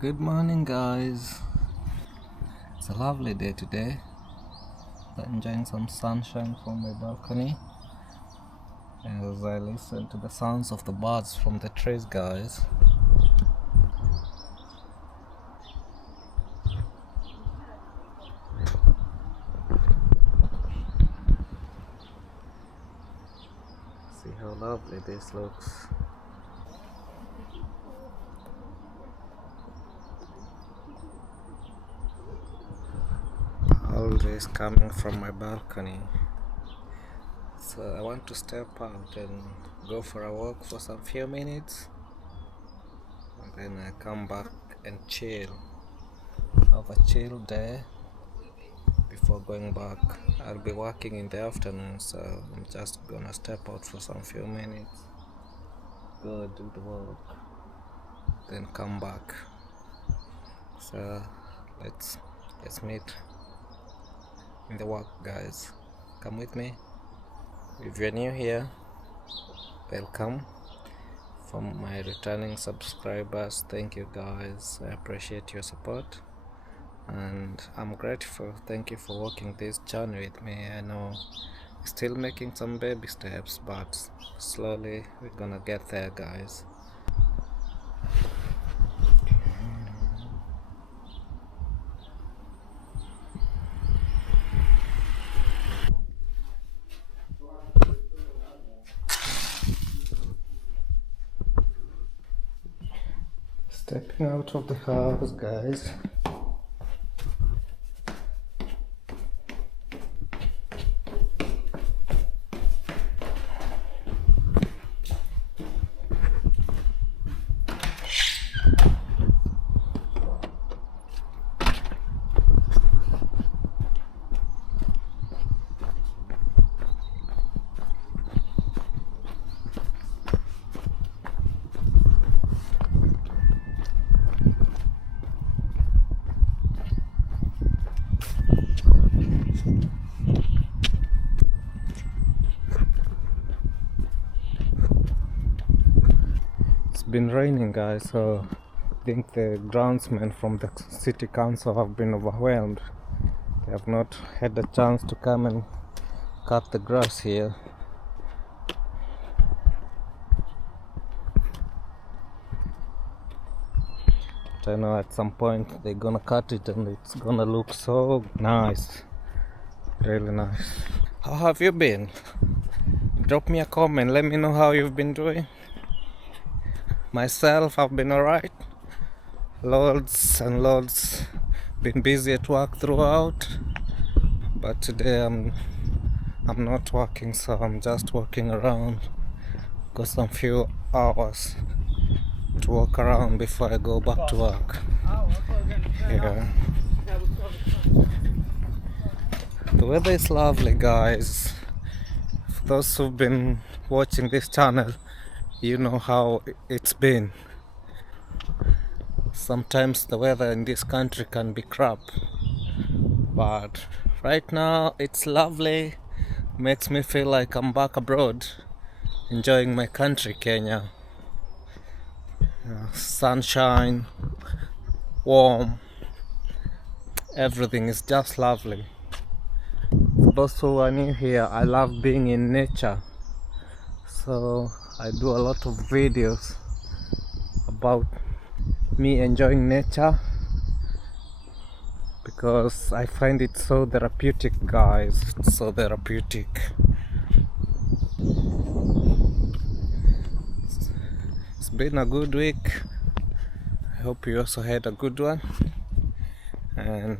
Good morning, guys. It's a lovely day today. Enjoying some sunshine from my balcony as I listen to the sounds of the birds from the trees, guys. See how lovely this looks. All this coming from my balcony. So I want to step out and go for a walk for some few minutes, and then I come back and chill. Have a chill day before going back. I'll be working in the afternoon, so I'm just gonna step out for some few minutes, go do the work, then come back. So let's meet in the work, guys. Come with me. If you're new here, welcome. For my returning subscribers, thank you, guys. I appreciate your support and I'm grateful. Thank you for walking this journey with me. I know still making some baby steps, but slowly we're gonna get there, guys. Stepping out of the house, guys. It's been raining, guys, so I think the groundsmen from the city council have been overwhelmed. They have not had the chance to come and cut the grass here. But I know at some point they're gonna cut it and it's gonna look so nice. Really nice. How have you been? Drop me a comment, let me know how you've been doing. Myself, I've been alright. Loads and loads. Been busy at work throughout, but today I'm not working, so I'm just walking around. Got some few hours to walk around before I go back to work. Yeah. The weather is lovely, guys. For those who've been watching this channel, you know how it's been. Sometimes the weather in this country can be crap, but right now it's lovely. Makes me feel like I'm back abroad, enjoying my country, Kenya. Sunshine, warm, everything is just lovely. For those who are new here, I love being in nature, so I do a lot of videos about me enjoying nature because I find it so therapeutic, guys. It's so therapeutic. It's been a good week. I hope you also had a good one, and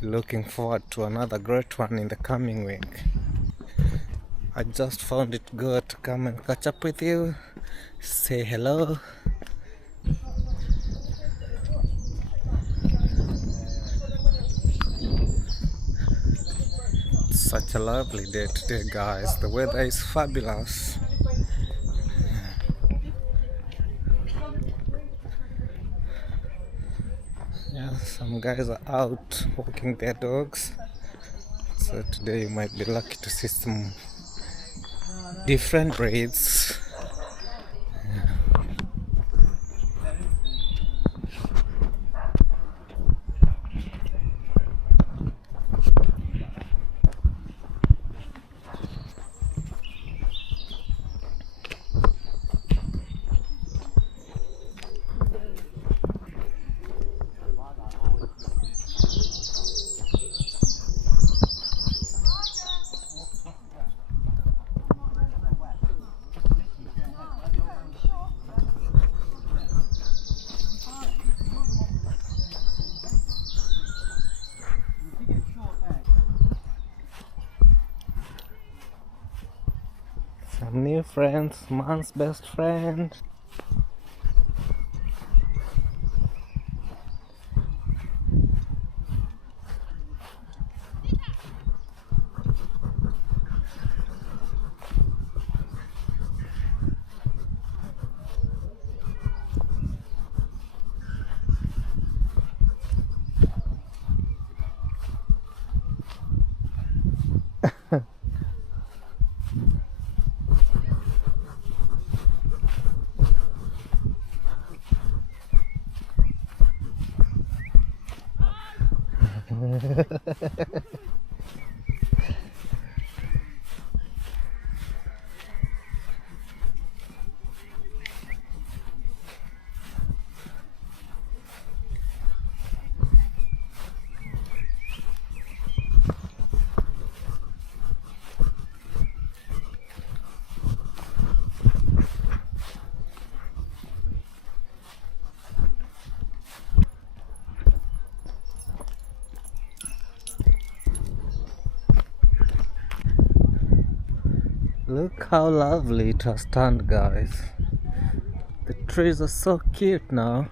looking forward to another great one in the coming week. I just found it good to come and catch up with you, say hello. It's such a lovely day today, guys. The weather is fabulous. Yeah, some guys are out walking their dogs, so today you might be lucky to see some different breeds. friends, man's best friend. Look how lovely it has turned, guys. The trees are so cute now.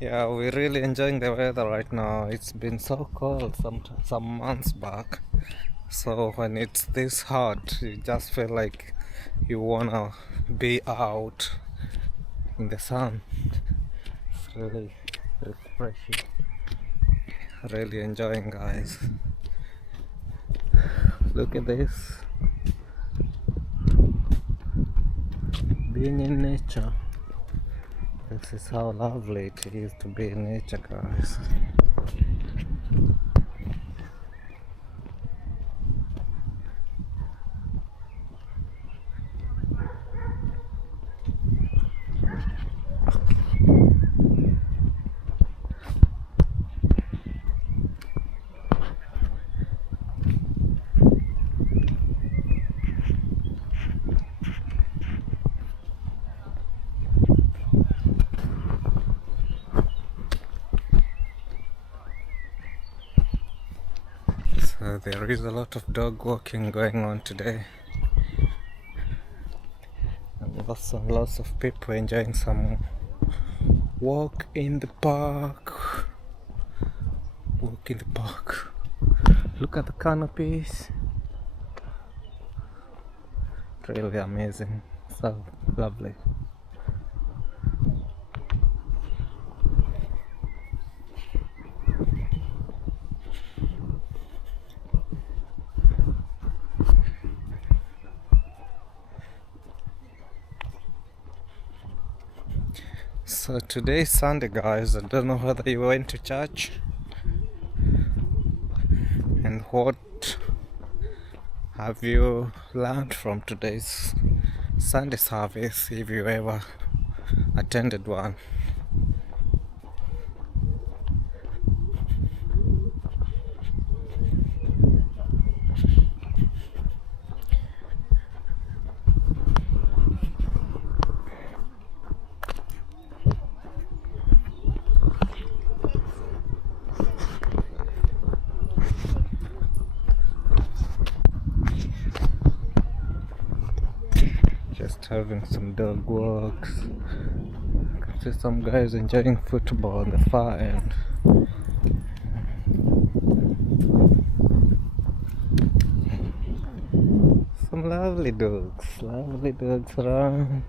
Yeah, we're really enjoying the weather right now. It's been so cold some months back. So when it's this hot, you just feel like you wanna be out in the sun. It's really refreshing. Really enjoying, guys. Look at this. Being in nature. This is how lovely it is to be in nature, guys. So there is a lot of dog walking going on today, and lots of people enjoying some walk in the park. Walk in the park. Look at the canopies. Really amazing. So lovely. So today is Sunday, guys. I don't know whether you went to church and what have you learned from today's Sunday service, if you ever attended one. Just having some dog walks. I can see some guys enjoying football on the far end. Some lovely dogs around.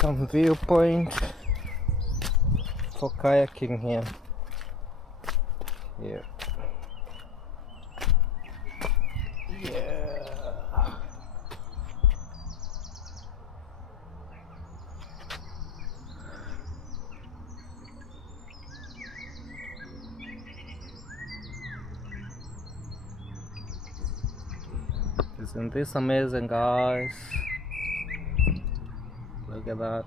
some viewpoint for kayaking here. Yeah. Isn't this amazing, guys? Look at that.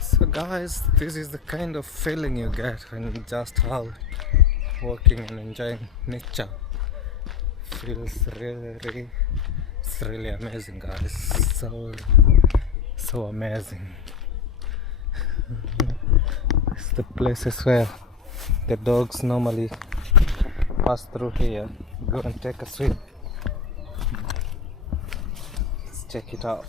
So guys, this is the kind of feeling you get when you just out walking and enjoying nature. Feels it's really amazing, guys. So amazing. It's the places where the dogs normally pass through here. Go and take a swim. Let's check it out.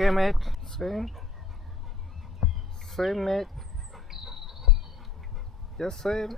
okay, mate? Swim. Swim, mate. Just swim.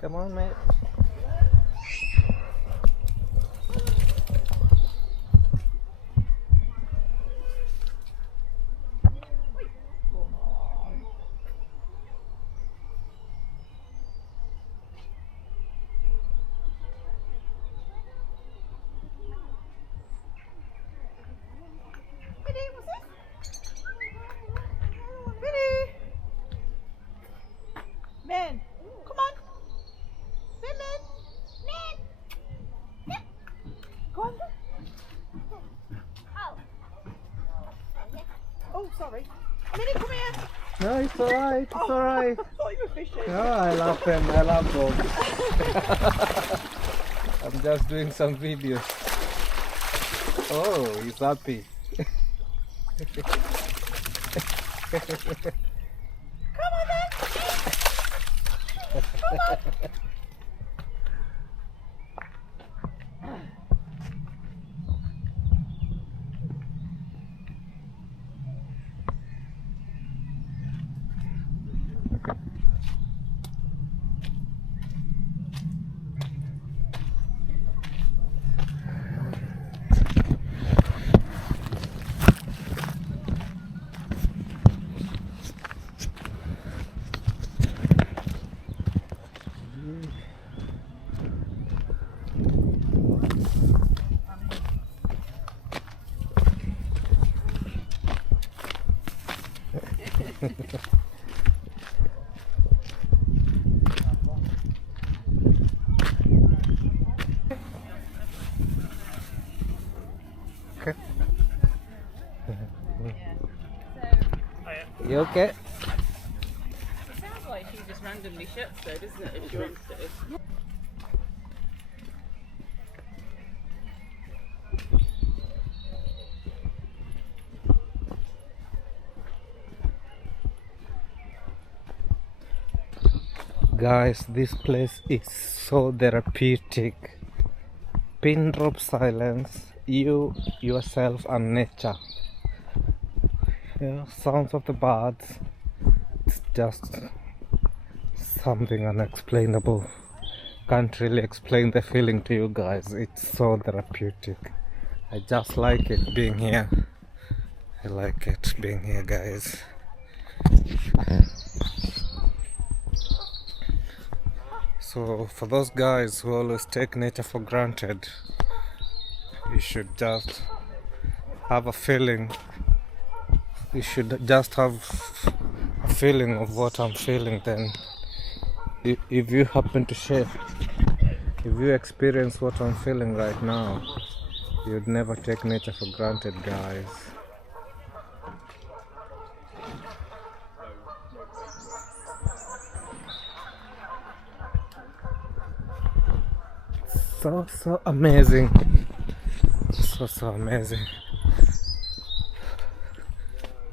Come on, mate. Man, come on. Man. Go on. Oh, sorry. Minnie, come here. No, it's alright. It's alright. I thought you were fishing. No, I love them. I love dogs. I'm just doing some videos. Oh, he's happy. Come on then. Come on. You okay? It sounds like she just randomly shuts though, doesn't it, if she wants to? Guys, this place is so therapeutic. Pin drop silence, you, yourself, and nature. Yeah, sounds of the birds. It's just something unexplainable. Can't really explain the feeling to you guys. It's so therapeutic. I just like it being here. I like it being here, guys. So for those guys who always take nature for granted, you should just have a feeling. You should just have a feeling of what I'm feeling. Then if you happen to share, if you experience what I'm feeling right now, you'd never take nature for granted, guys. So amazing. So amazing.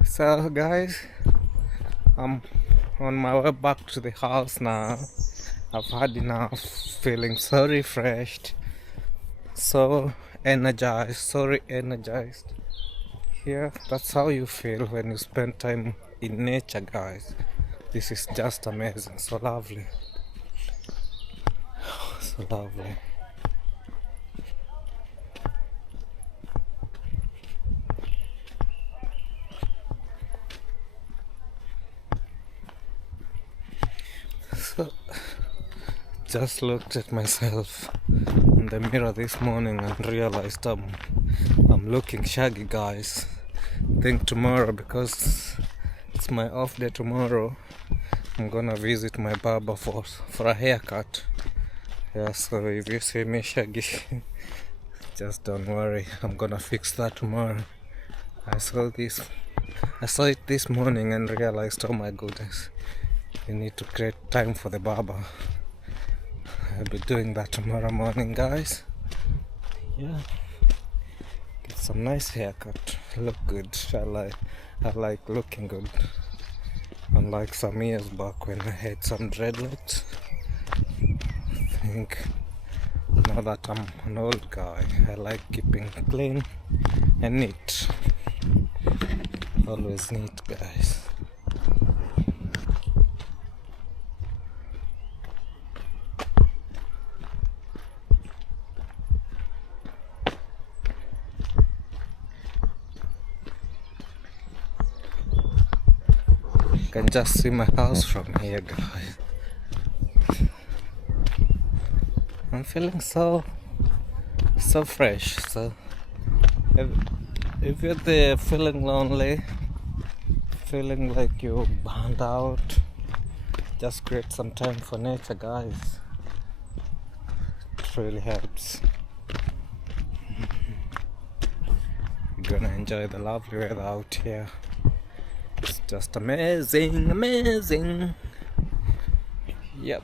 So guys, I'm on my way back to the house now. I've had enough, feeling so refreshed, so energized, so re-energized. Yeah, that's how you feel when you spend time in nature, guys. This is just amazing, so lovely. So lovely. So, just looked at myself in the mirror this morning and realized I'm looking shaggy, guys. Think tomorrow, because it's my off day tomorrow, I'm gonna visit my barber for a haircut. Yeah, so if you see me shaggy, just don't worry, I'm gonna fix that tomorrow. I saw it this morning and realized, oh my goodness, you need to create time for the barber. I'll be doing that tomorrow morning, guys. Yeah, get some nice haircut, look good. I like looking good. Unlike some years back when I had some dreadlocks. I think now that I'm an old guy, I like keeping clean and neat. Always neat, guys. You can just see my house from here, guys. I'm feeling so fresh. So if you're there feeling lonely, feeling like you're burned out, just create some time for nature, guys. It really helps. You're gonna enjoy the lovely weather out here. It's just amazing. Yep.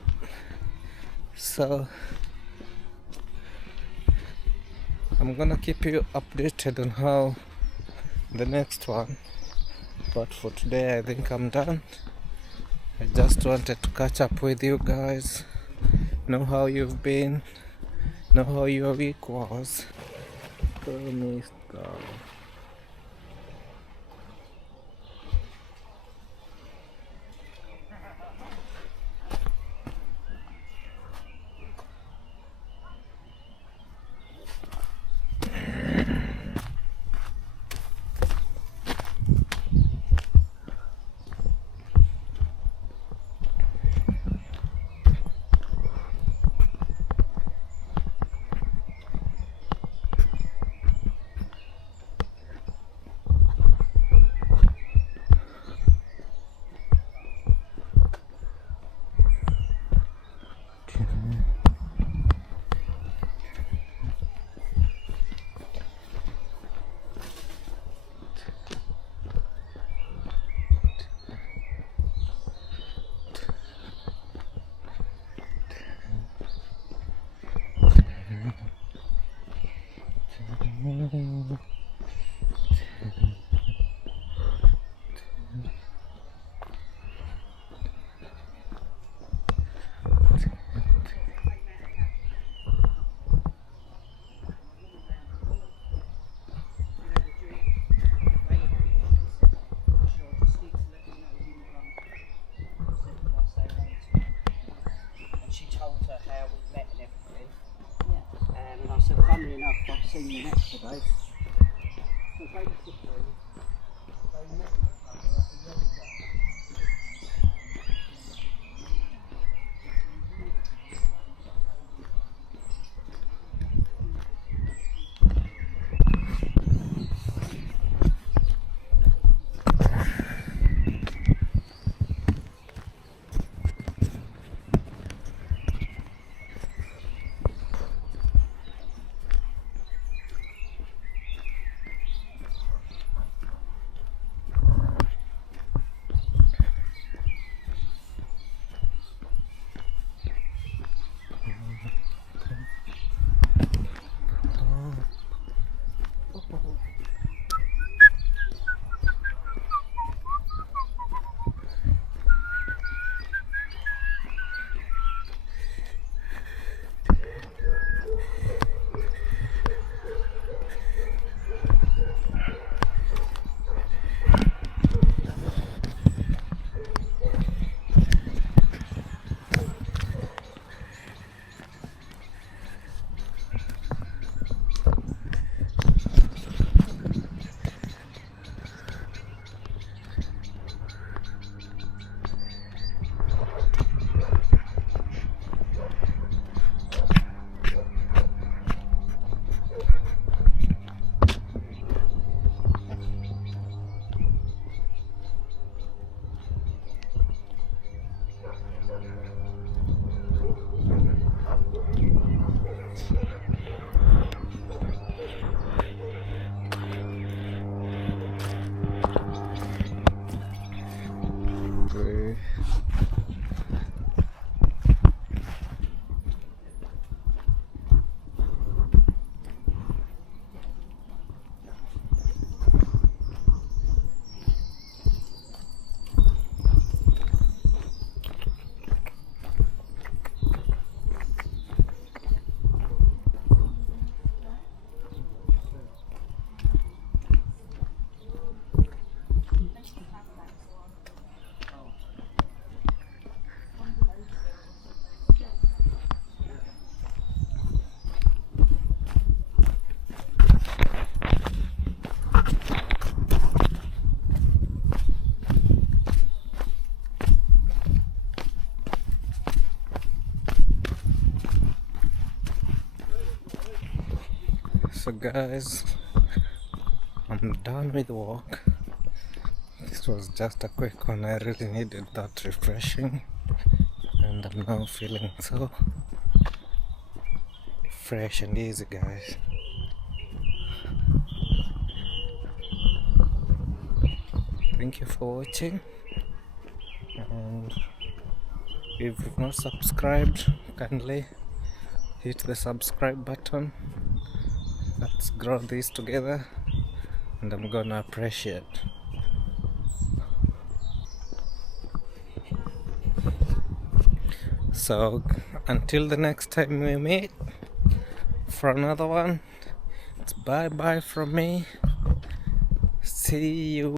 So I'm gonna keep you updated on how the next one, but for today I think I'm done. I just wanted to catch up with you guys, know how you've been, know how your week was. Missed God. And I said, funnily enough, I've seen them yesterday. So basically, they met each other at the yoga. Exactly. So guys, I'm done with walk. This was just a quick one. I really needed that refreshing, and I'm now feeling so fresh and easy, guys. Thank you for watching, and if you've not subscribed, kindly hit the subscribe button. Let's grow this together, and I'm gonna appreciate. So until the next time we meet for another one, it's bye bye from me. See you.